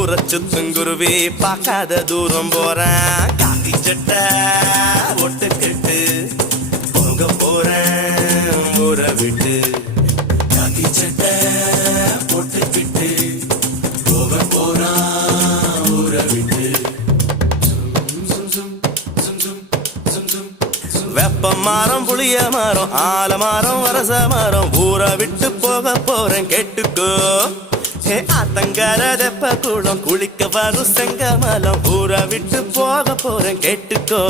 ஊரை சுத்துங்குருவி பார்க்காத தூரம் போறேன் காக்கி சட்டை ஒட்டுக்கிட்டு போக போறேன் ஊரை விட்டு காக்கி சட்டை ஒட்டுக்கிட்டு போக போறான் ஊரை விட்டு வெப்ப மரம் புளிய மரம் ஆல மரம் வரச மரம் ஊரை விட்டு போக போறேன் கேட்டுக்கோ ஆத்தங்கர தெப்ப கூடம் குளிக்க வரும் செங்கமலம் ஊரை விட்டு போக போறேன் கேட்டுக்கோ